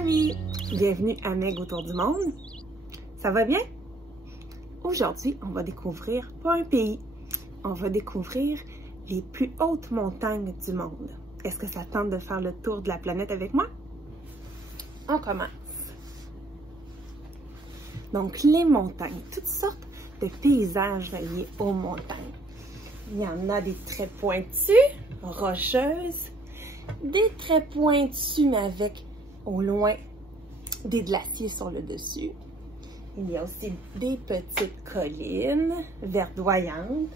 amis! Bienvenue à Meg autour du monde. Ça va bien? Aujourd'hui, on va découvrir pas un pays, on va découvrir les plus hautes montagnes du monde. Est-ce que ça tente de faire le tour de la planète avec moi? On commence. Donc, les montagnes, toutes sortes de paysages reliés aux montagnes. Il y en a des très pointus, rocheuses, des très pointus, mais avec au loin des glaciers sur le dessus. Il y a aussi des petites collines verdoyantes,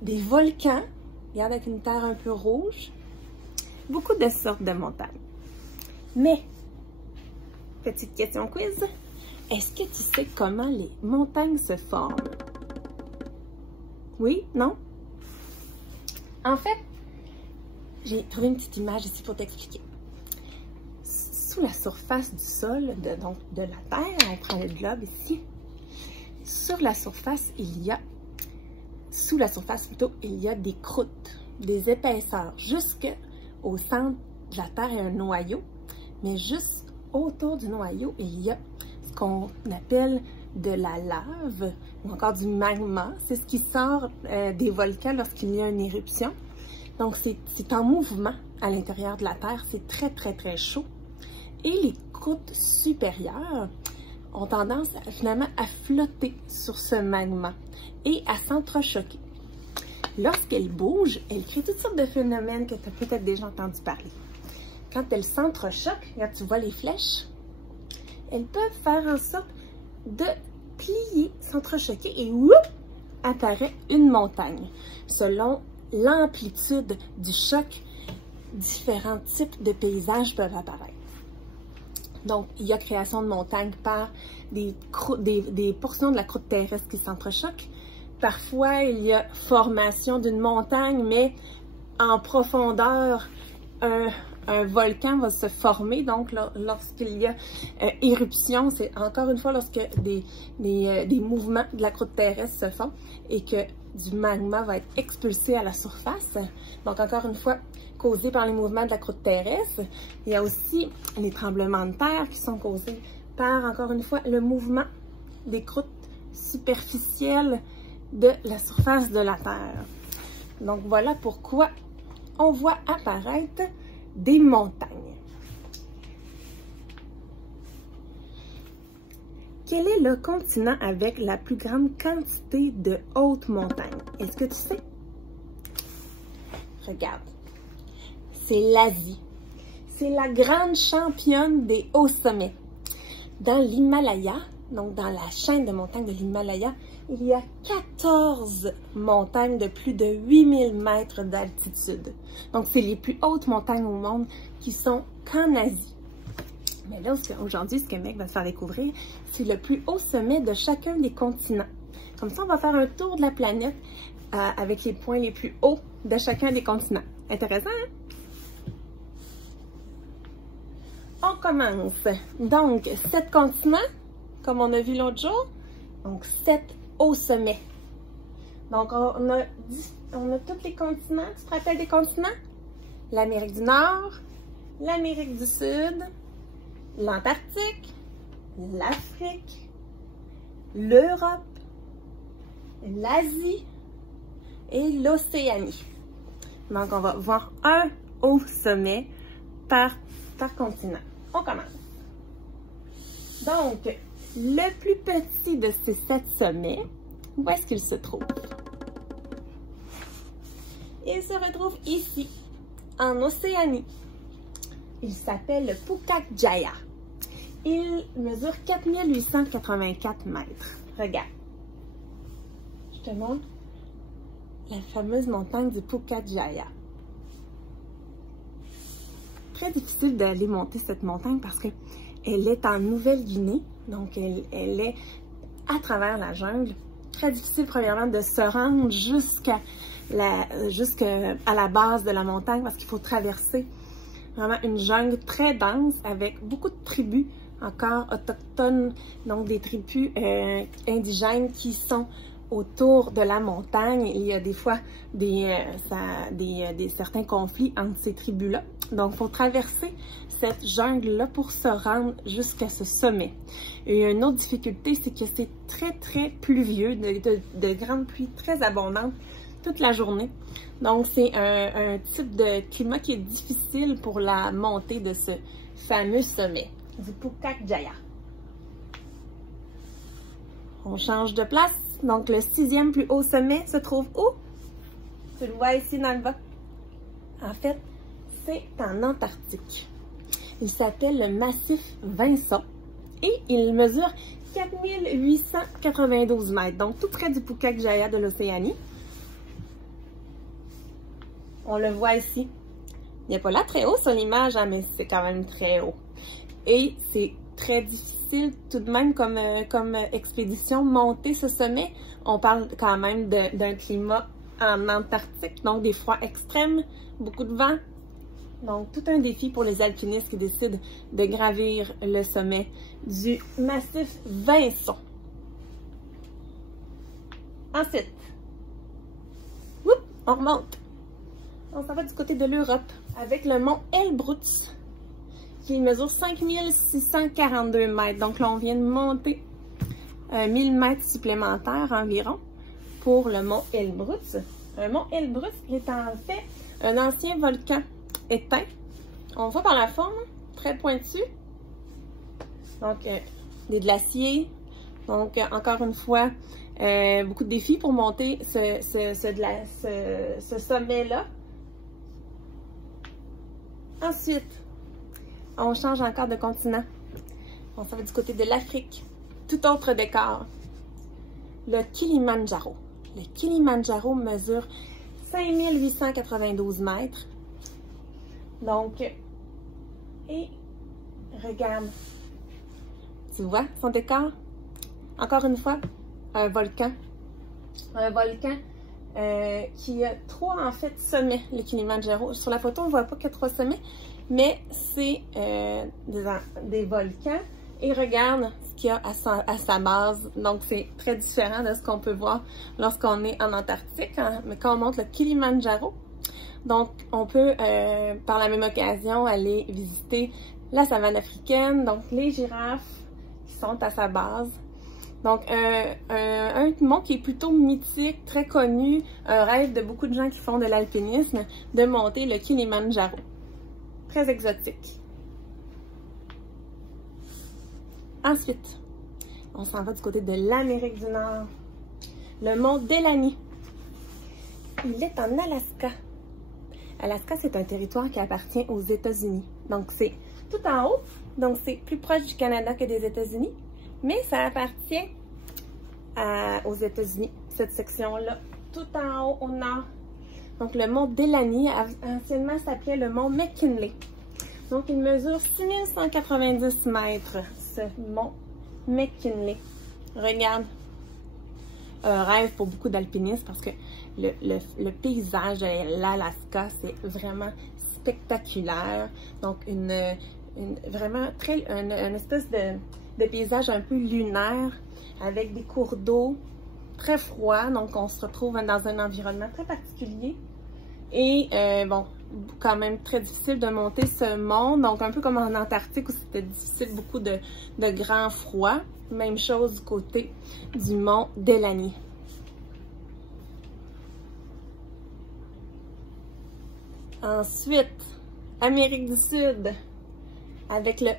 des volcans, regarde avec une terre un peu rouge, beaucoup de sortes de montagnes. Mais, petite question quiz, est-ce que tu sais comment les montagnes se forment? Oui? Non? En fait, j'ai trouvé une petite image ici pour t'expliquer. Sous la surface du sol, donc de la Terre, on prend le globe ici, sur la surface, sous la surface plutôt, il y a des croûtes, des épaisseurs. Jusqu'au centre de la Terre, il y a un noyau, mais juste autour du noyau, il y a ce qu'on appelle de la lave ou encore du magma. C'est ce qui sort des volcans lorsqu'il y a une éruption. Donc, c'est en mouvement à l'intérieur de la Terre. C'est très, très, très chaud. Et les croûtes supérieures ont tendance finalement à flotter sur ce magma et à s'entrechoquer. Lorsqu'elles bougent, elles créent toutes sortes de phénomènes que tu as peut-être déjà entendu parler. Quand elles s'entrechoquent, là tu vois les flèches, elles peuvent faire en sorte de plier, s'entrechoquer et whoop, apparaît une montagne. Selon l'amplitude du choc, différents types de paysages peuvent apparaître. Donc, il y a création de montagnes par des portions de la croûte terrestre qui s'entrechoquent. Parfois, il y a formation d'une montagne, mais en profondeur, un volcan va se former. Donc, lorsqu'il y a éruption, c'est encore une fois lorsque des mouvements de la croûte terrestre se font et que du magma va être expulsé à la surface. Donc, encore une fois, causé par les mouvements de la croûte terrestre. Il y a aussi les tremblements de terre qui sont causés par, encore une fois, le mouvement des croûtes superficielles de la surface de la Terre. Donc, voilà pourquoi on voit apparaître des montagnes. Quel est le continent avec la plus grande quantité de hautes montagnes? Est-ce que tu sais? Regarde. C'est l'Asie. C'est la grande championne des hauts sommets. Dans l'Himalaya, donc dans la chaîne de montagnes de l'Himalaya, il y a 14 montagnes de plus de 8000 mètres d'altitude. Donc, c'est les plus hautes montagnes au monde qui sont qu'en Asie. Mais là, aujourd'hui, ce que Meg va te faire découvrir, c'est le plus haut sommet de chacun des continents. Comme ça, on va faire un tour de la planète avec les points les plus hauts de chacun des continents. Intéressant, hein? On commence. Donc, 7 continents, comme on a vu l'autre jour. Donc, 7 hauts sommets. Donc, on a tous les continents. Tu te rappelles des continents? L'Amérique du Nord, l'Amérique du Sud, l'Antarctique, l'Afrique, l'Europe, l'Asie et l'Océanie. Donc, on va voir un haut sommet par continent. On commence. Donc, le plus petit de ces 7 sommets, où est-ce qu'il se trouve? Il se retrouve ici, en Océanie. Il s'appelle le Pukat Jaya. Il mesure 4884 mètres. Regarde. Je te montre la fameuse montagne du Pukat Jaya. Très difficile d'aller monter cette montagne parce qu'elle est en Nouvelle-Guinée, donc elle est à travers la jungle. Très difficile, premièrement, de se rendre jusqu'à la base de la montagne parce qu'il faut traverser vraiment une jungle très dense avec beaucoup de tribus encore autochtones, donc des tribus indigènes qui sont autour de la montagne. Il y a des fois certains conflits entre ces tribus-là. Donc, il faut traverser cette jungle-là pour se rendre jusqu'à ce sommet. Et une autre difficulté, c'est que c'est très, très pluvieux, de grandes pluies très abondantes toute la journée. Donc, c'est un type de climat qui est difficile pour la montée de ce fameux sommet du Puncak Jaya. On change de place. Donc, le 6e plus haut sommet se trouve où? Tu le vois ici dans le bas. En fait, c'est en Antarctique. Il s'appelle le massif Vinson et il mesure 4892 mètres, donc tout près du Puncak Jaya de l'Océanie. On le voit ici. Il n'est pas là très haut sur l'image, hein, mais c'est quand même très haut. Et c'est très difficile tout de même comme expédition, monter ce sommet. On parle quand même d'un climat en Antarctique, donc des froids extrêmes, beaucoup de vent. Donc tout un défi pour les alpinistes qui décident de gravir le sommet du massif Vinson. Ensuite, on remonte. On s'en va du côté de l'Europe avec le mont Elbrus qui mesure 5642 mètres. Donc là, on vient de monter 1000 mètres supplémentaires environ pour le mont Elbrus. Un mont Elbrus est en fait un ancien volcan éteint. On voit par la forme, très pointu. Donc, des glaciers. Donc, encore une fois, beaucoup de défis pour monter ce sommet-là. Ensuite, on change encore de continent. On s'en va du côté de l'Afrique. Tout autre décor. Le Kilimandjaro. Le Kilimandjaro mesure 5892 mètres. Donc, et regarde. Tu vois son décor? Encore une fois, un volcan. Un volcan qui a 3 en fait sommets, le Kilimandjaro. Sur la photo, on ne voit pas qu'il y a 3 sommets, mais c'est des volcans. Et regarde ce qu'il y a à sa base. Donc, c'est très différent de ce qu'on peut voir lorsqu'on est en Antarctique, hein. Mais quand on monte le Kilimandjaro, donc on peut, par la même occasion, aller visiter la savane africaine, donc les girafes qui sont à sa base. Donc, un mont qui est plutôt mythique, très connu, un rêve de beaucoup de gens qui font de l'alpinisme, de monter le Kilimandjaro. Très exotique. Ensuite, on s'en va du côté de l'Amérique du Nord. Le mont Delany. Il est en Alaska. Alaska, c'est un territoire qui appartient aux États-Unis. Donc, c'est tout en haut. Donc, c'est plus proche du Canada que des États-Unis. Mais ça appartient aux États-Unis, cette section-là, tout en haut au nord. Donc, le mont Delany, anciennement, s'appelait le mont McKinley. Donc, il mesure 6190 mètres, ce mont McKinley. Regarde, un rêve pour beaucoup d'alpinistes parce que le paysage de l'Alaska, c'est vraiment spectaculaire. Donc, vraiment une espèce de paysage un peu lunaire avec des cours d'eau très froids. Donc, on se retrouve dans un environnement très particulier. Et bon, quand même très difficile de monter ce mont. Donc, un peu comme en Antarctique où c'était difficile, beaucoup de grands froids. Même chose du côté du mont Delany. Ensuite, Amérique du Sud, avec le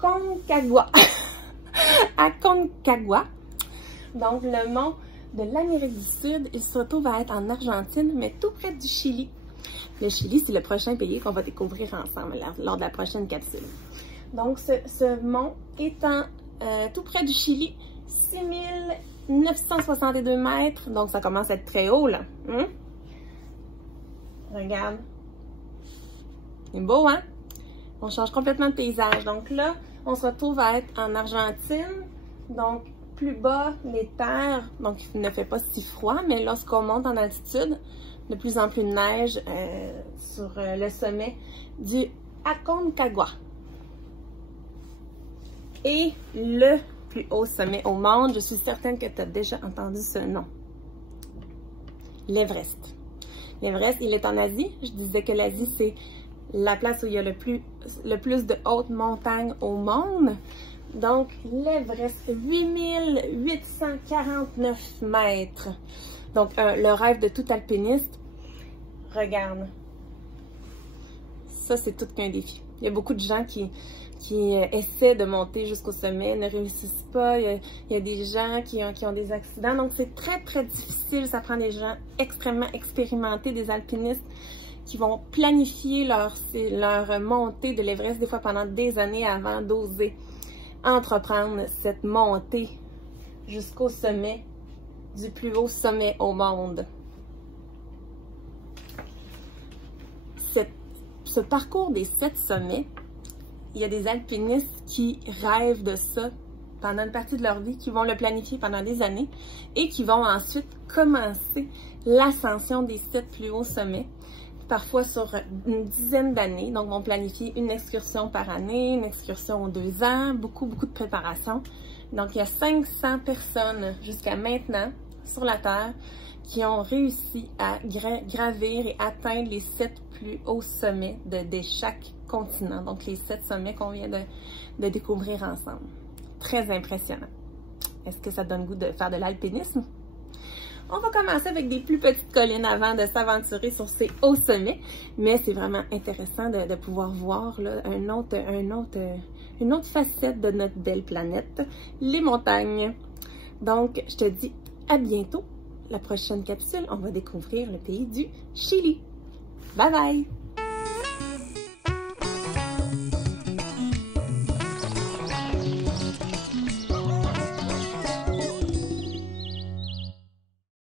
Aconcagua. Aconcagua. Donc, le mont de l'Amérique du Sud, il se retrouve à être en Argentine, mais tout près du Chili. Le Chili, c'est le prochain pays qu'on va découvrir ensemble lors de la prochaine capsule. Donc, ce mont est tout près du Chili, 6962 mètres. Donc, ça commence à être très haut, là. Regarde. C'est beau, hein? On change complètement de paysage. Donc là, on se retrouve à être en Argentine. Donc, plus bas, les terres. Donc, il ne fait pas si froid. Mais lorsqu'on monte en altitude, de plus en plus de neige sur le sommet du Aconcagua. Et le plus haut sommet au monde, je suis certaine que tu as déjà entendu ce nom. L'Everest. L'Everest, il est en Asie. Je disais que l'Asie, c'est la place où il y a le plus de hautes montagnes au monde. Donc, l'Everest, 8849 mètres. Donc, le rêve de tout alpiniste. Regarde. Ça, c'est tout qu'un défi. Il y a beaucoup de gens qui essaient de monter jusqu'au sommet, ne réussissent pas. Il y a des gens qui ont des accidents. Donc, c'est très, très difficile. Ça prend des gens extrêmement expérimentés, des alpinistes qui vont planifier leur montée de l'Everest des fois pendant des années avant d'oser entreprendre cette montée jusqu'au sommet du plus haut sommet au monde. Ce parcours des 7 sommets, il y a des alpinistes qui rêvent de ça pendant une partie de leur vie, qui vont le planifier pendant des années et qui vont ensuite commencer l'ascension des 7 plus hauts sommets, parfois sur une dizaine d'années. Donc, vont planifier une excursion par année, une excursion aux 2 ans, beaucoup de préparation. Donc, il y a 500 personnes jusqu'à maintenant sur la Terre qui ont réussi à gravir et atteindre les 7 plus hauts sommets de chaque continent. Donc, les 7 sommets qu'on vient de découvrir ensemble. Très impressionnant. Est-ce que ça donne goût de faire de l'alpinisme? On va commencer avec des plus petites collines avant de s'aventurer sur ces hauts sommets. Mais c'est vraiment intéressant de pouvoir voir là, une autre facette de notre belle planète, les montagnes. Donc, je te dis à bientôt. La prochaine capsule, on va découvrir le pays du Chili. Bye bye!